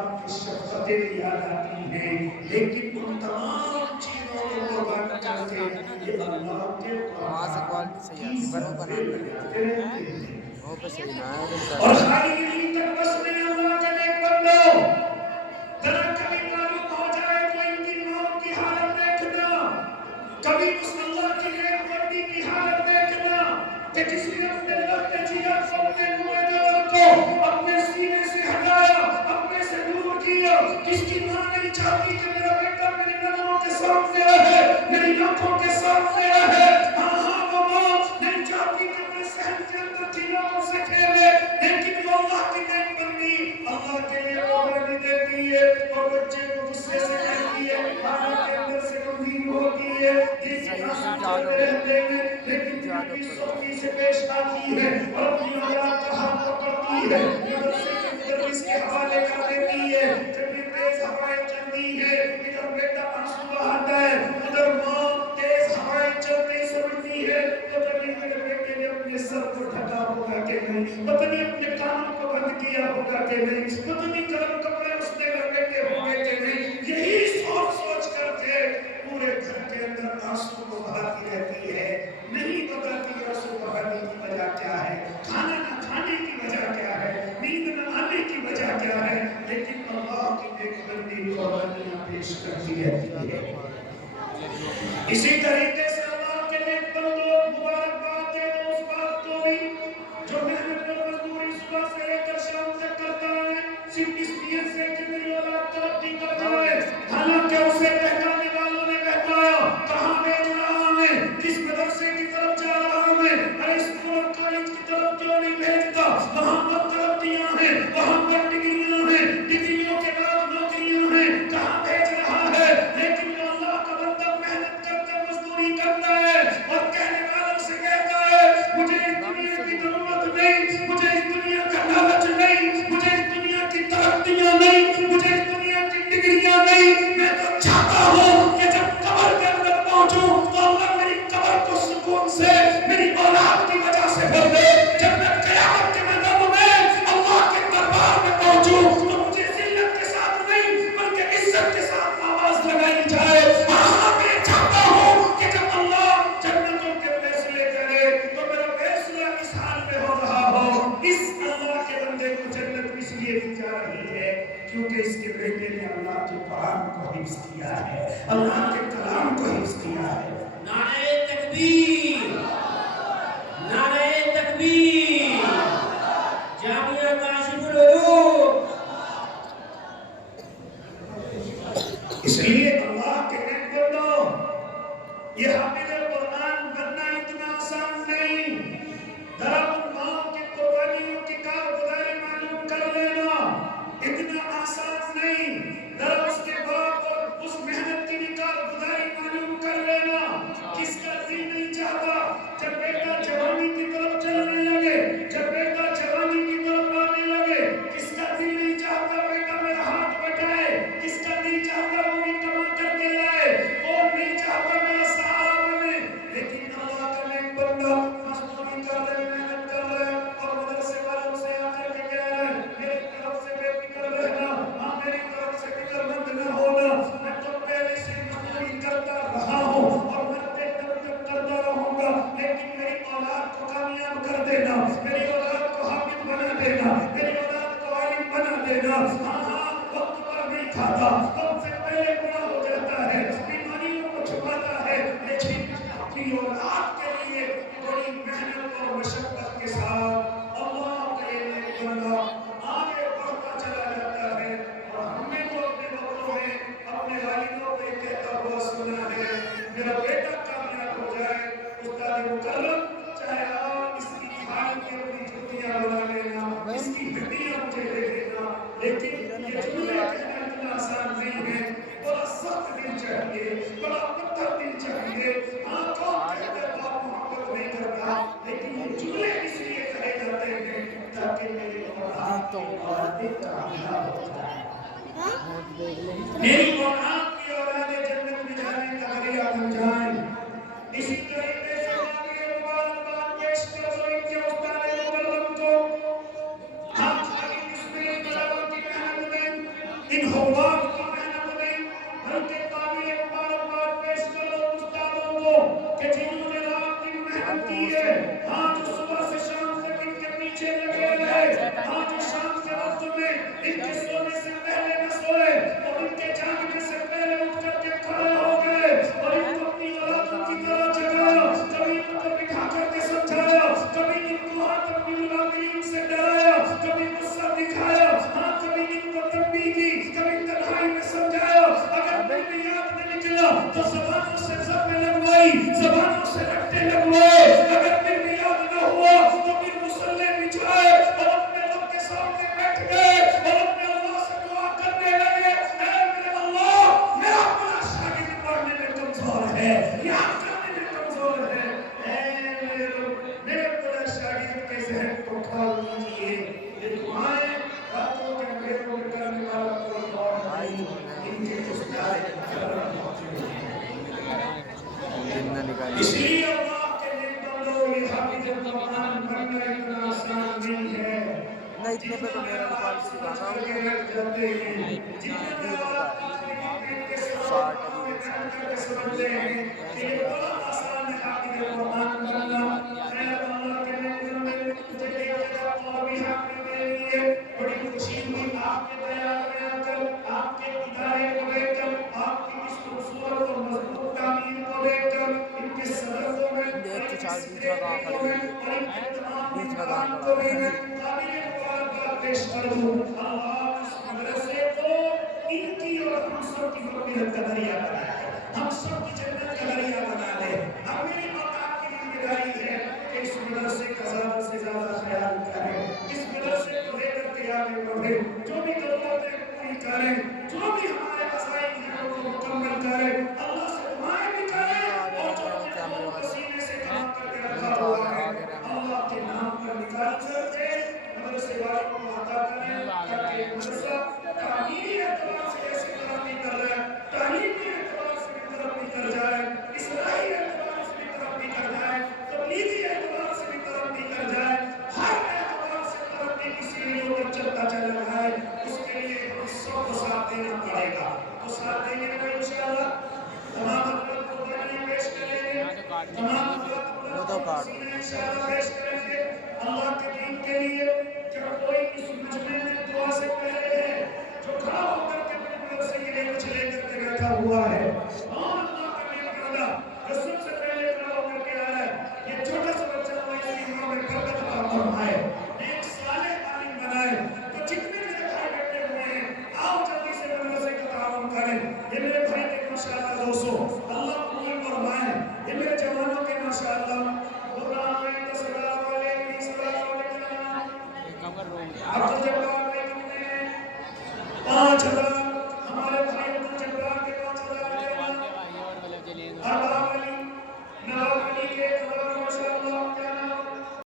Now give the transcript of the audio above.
باپ کی شفقتیں بھی یاد آتی ہیں، لیکن ان تمام چیزوں کو قربان کر کے یہ اللہ کے قرآن کی زرفیں ملاتے رہتے ہیں۔ اور خالی یہی تک بس نہیں، اللہ کے نیک بندو، ذرا کبھی معلوم ہو جائے تو ان کی موت کی حالت دیکھنا، کبھی اس اللہ کی نیک بندی کی حالت دیکھنا کہ جس نے اپنے لب جگر کو، اپنے منہ جگر کو اپنے سینے سے ہٹایا، اپنے سے دور کیا، کس کی ماں نہیں چاہتی کہ میرا بیٹا میری نظروں کے سامنے رہے، میری آنکھوں کے سامنے رہے، ہاں وہ ماں نہیں چاہتی کہ اپنے صحن کے اندر چیزوں سے کھیلے، لیکن وہ اللہ کی نیک بندی اللہ کے لیے قربانی دیتی ہے، اور بچے کو غصے سے کہتی ہے، ماں کے اندر سے گمگین ہوتی ہے، یہ آنسو چلتے رہتے ہیں، لیکن بیٹی سختی سے پیش آتی ہے اور اپنی اولاد کا ہاتھ پکڑتی ہے، مدرسے کے مدرس کے حوالے کر دیتی ہے، جب یہ تیز ہوائیں چلتی ہے، ادھر بیٹا آنسو بہاتا ہے، ادھر ماں تیز ہوائیں چلتے سمجھتی ہے، پتہ نہیں میرے بیٹے نے اپنے سر کو ڈھکا ہوگا کہ نہیں، پتہ نہیں اپنے کانوں کو بند کیا ہوگا کہ نہیں، پتہ نہیں گرم کپڑے اس نے لگے ہوں گے کہ نہیں، یہی سوچ سوچ کر کے پورے گھر کے اندر آنسو کو بہاتی رہتی ہے، نہیں بتاتی آنسو بہانے کی وجہ کیا ہے، کھانا نہ کھانے کی وجہ کیا ہے، نیند نہ آنے کی وجہ کیا ہے، لیکن اللہ کی نیک بندی قربانیاں پیش کرتی رہتی ہے۔ اسی طریقے سے اللہ کے نیک بندوں مبارکباد دے دو اس بات کو بھی جو محنت اور مزدوری صبح سے لے کر شام تک کرتا ہے، صرف اس نیت سے کہ میری اولاد ترقی کر جائے، حالانکہ اسے بہکانے والوں نے بہکایا، کہاں بھیج رہا میں، کس مدرسے کی طرف جا رہا میں، ارے اسکول اور کالج کی طرف کیوں نہیں بھیجتا، وہاں پر ترقیاں ہیں، وہاں پر ڈگریاں ہیں، ڈگریوں کے بعد نوکریاں ہیں، کہاں بھیج رہا ہے، لیکن جو اللہ کا بندہ محنت کر کر مزدوری کرتا ہے اور کہنے والوں سے کہتا ہے مجھے اس دنیا کی ضرورت نہیں، مجھے اس دنیا کا لالچ نہیں، مجھے اس دنیا کی ترقیاں نہیں، مجھے اس دنیا کی ڈگریاں نہیں، میں تو چاہتا ہوں کہ جب قبر کے اندر پہنچوں تو اللہ میری قبر کو سکون سے میری اولاد کی وجہ سے بھر دے، جب میں قیامت کے میدان میں اللہ کے دربار میں پہنچوں تو مجھے ذلت کے ساتھ نہیں بلکہ عزت کے ساتھ آواز لگائی جائے، ہاں میں چاہتا ہوں کہ جب اللہ جنتوں کے فیصلے کرے تو میرا فیصلہ اس حال میں ہو رہا ہو، اس اللہ کے بندے کو جنت اس لیے دی جا رہی ہے کیونکہ اس کے بیٹے نے اللہ کے قرآن کو حفظ کیا ہے، اللہ کے کلام کو حفظ کیا ہے۔ نعرہ تکبیر، نعرہ تکبیر، جامعہ کاشف العیوب۔ اس لیے اللہ کے نیک بندو، یہ حافظ قرآن بننا اتنا آسان نہیں، ذرا ان ماں کی قربانیوں کی کارگزاری معلوم کر لینا اتنا آسان نہیں، ذرا اس کے باپ اور اس محنت کی بھی کارگزاری معلوم کر لینا، کس کا دل نہیں چاہتا جب بیٹا جوانی کی طرف چلنے لگے، جب بیٹا جوانی کی طرف آنے لگے، کس کا دل نہیں چاہتا بیٹا میرا ہاتھ بٹائے، کس کا دل چاہتا وہ بھی کما کر کے لائے، اور نہیں چاہتا میرا سہارا بنے، لیکن اللہ کا نیک بندہ مزدوری کر رہے، محنت کر رہے اور مدرسے والوں سے آ کر کے کہہ رہے میری طرف سے بے فکر رہنا، ہاں میری طرف سے فکر مند نہ ہونا، میں تو پہلے سے مزدوری کرتا رہا ہوں اور مرتے دم تک کرتا رہوں گا، لیکن میری اولاد کو کامیاب کر دینا، میری اولاد کو حافظ بنا دینا، میری اولاد کو عالم بنا دینا، ہاں وقت پر نہیں کھاتا، وقت سے پہلے پورا ہو جاتا ہے، بیماریوں کو چھپاتا ہے، لیکن اپنی اولاد کے لیے بڑی محنت اور مشقت کے ساتھ اللہ کا یہ نیک بندہ آگے بڑھتا چلا جاتا ہے، اور ہم نے تو اپنے وقتوں میں اپنے والدوں کو یہ کہتا ہوا سنا ہے میرا بیٹا کامیاب ہو جائے، استاد مکرم چاہے آپ اس کی کھال کی اپنی جوتیاں بنا لینا، اس کی ہڈیاں مجھے دے دینا، لیکن یہ جملے کہنا اتنا آسان نہیں ہے، بڑا سخت دل چاہیے، بڑا پتھر دل چاہیے، ہاں کون کہتا ہے باپ محبت نہیں کرتا، لیکن یہ جملے اس لیے کہے جاتے ہیں تاکہ میری اولاد کی اولادیں کامیاب ہو جائیں، میری اولاد کی اولادیں جنت میں جانے کا ذریعہ بن جائیں۔ اسی طریقے سے جامعہ مبارکباد پیش کر دو ان کے استاد مکرم کو، ہم خالی اس میں تلاوت کی محنت میں ان حفاظ کی محنت میں بلکہ قابل مبارکباد پیش کرو استادوں کو کہ جنہوں نے رات دن محنت کی ہے، آج صبح سے شام تک ان کے پیچھے لگے رہے، آج شام کے وقت میں ان کے سونے سے پہلے نہ سوئے اور ان کے جاگنے سے پہلے اٹھ کر کے کھڑے ہو گئے اور ان کو اپنی اولادوں کی طرح جگایا، کبھی ان کو بٹھا کر کے سمجھایا، کبھی ان کو ہاتھ اپنی ملاقرین سے ڈرایا، کبھی غصہ دکھایا، ہاں کبھی ان کو تنبیہ کی، کبھی تنہائی میں سمجھایا، اگر دل میں یاد نہ نکلا تو زبانوں سے ضربیں لگوائی، زبانوں سے رٹے لگوائے، اگر دل میں یاد نہ ہوا تو پھر مصلے بچھائے اور اپنے رب کے سامنے بیٹھ گئے اور اپنے اللہ سے دعا کرنے لگے، اے میرے اللہ میرا اپنا شاگرد پڑھنے میں کمزور ہے، یاد کرنے میں کمزور ہے، اے میرے رب میرے اپنا شاگرد کے ذہن کو کھول دیجئے، یہ دعائیں راتوں کے اندھیروں میں کرنے والا کوئی اور نہیں، ان کے استاد کرم اس لیے اللہ کے نیک بندوں یہ حافظ قرآن بننا اتنا آسان نہیں ہے، اتنے پہ تو میرا بھی کوالٹی دکھانا ہوں گے جتنے ویوو کا ہے کے 60 ہے، سامنے ویوو بیٹھ 60 کر کے سمجھتے ہیں کہ 65 یہ ہے۔ بڑا آسان ہے حافظ قرآن بننا، خیر اللہ کے نیک بندے مجھے ایک جگہ اور بھی حافظ کے لیے بڑی خوشی ہوئی آپ کے دیار میں آ کر، آپ کے ادارے کو دیکھ کر، آپ کی اس خوبصورت اور مضبوط تعمیر کو دیکھ کر، ان کے صدروں میں اور ایک ان کی کے چھال بیچ میں کہاں سکریٹریوں کھڑی میں ہوئی ہے، اور ان کے تمام بیچ میں کہاں ممبران کھڑا کو بھی ہے۔ میں قابل مبارکباد پیش کروں، اللہ اس مدرسے کو ان کی اور ہم سب کی مغفرت کا ذریعہ بنا دے، ہم سب کی جنت کا ذریعہ بنا دے۔ اب میری اور آپ کی ذمہ داری ہے کہ اس مدرسے کا زیادہ سے زیادہ خیال کریں، اس مدرسے کو لے کر کے آگے بڑھیں، جو بھی ضرورتیں پوری کریں، جو بھی ہمارے عزائم ہیں ان کو مکمل کریں، اللہ سے دعائیں بھی میں کریں تو آگے اور رہ جو گیا ہوں اپنے کیمرے خون والے، پسینے سے کما کر کے میں رکھا تو ہوا ہے آگے رہ گیا۔ اللہ کے نام پر نکال کر کے مدرسے والوں کو عطا کریں تاکہ مدرسہ تعمیری اعتبار سے جیسے ترقی کر رہا ہے، تعلیمی اعتبار سے بھی ترقی کر جائے، اصلاحی اعتبار سے بھی ترقی کر جائے، تبلیغی اعتبار سے بھی ترقی کر جائے، ہر اعتبار سے ترقی کی سیڑھیوں پر چلتا چلا جائے، اس کے لیے ہم سب کو ساتھ دینا پڑے گا، تو ساتھ دیں گے نا انشاءاللہ، تمام حضرات قربانی پیش کریں گے، تمام حضرات وہ تو کاٹ دو پسینے وہ کیا انشاءاللہ کریں۔ پیش کریں گے اللہ کے دین کے لیے۔ جب کوئی اس مجمع میں دعا سے پہلے ہے جو کھڑا ہو کر کے اپنے مدرسے کے لیے کچھ لے کر کے بیٹھا ہوا ہے، اور اللہ کا نیک بندہ جو سب سے پہلے کھڑا ہو کر کے آ رہا ہے، یہ چھوٹا سا بچہ ہوا اس کی ماں میں برکت عطا فرمائے، ایک صالح عالم بنائے، تو جتنے میرے بھائی بیٹھے ہوئے ہیں آؤ جلدی سے مدرسے کا تعاون کریں، یہ میرے بھائی کے ماشاءاللہ دوستو اللہ قبول فرمائے، یہ میرے جوانوں کے ماشاءاللہ قرآن میں تصلاف علیہ السلام علیہ عبد الجبار بیگم نے 5000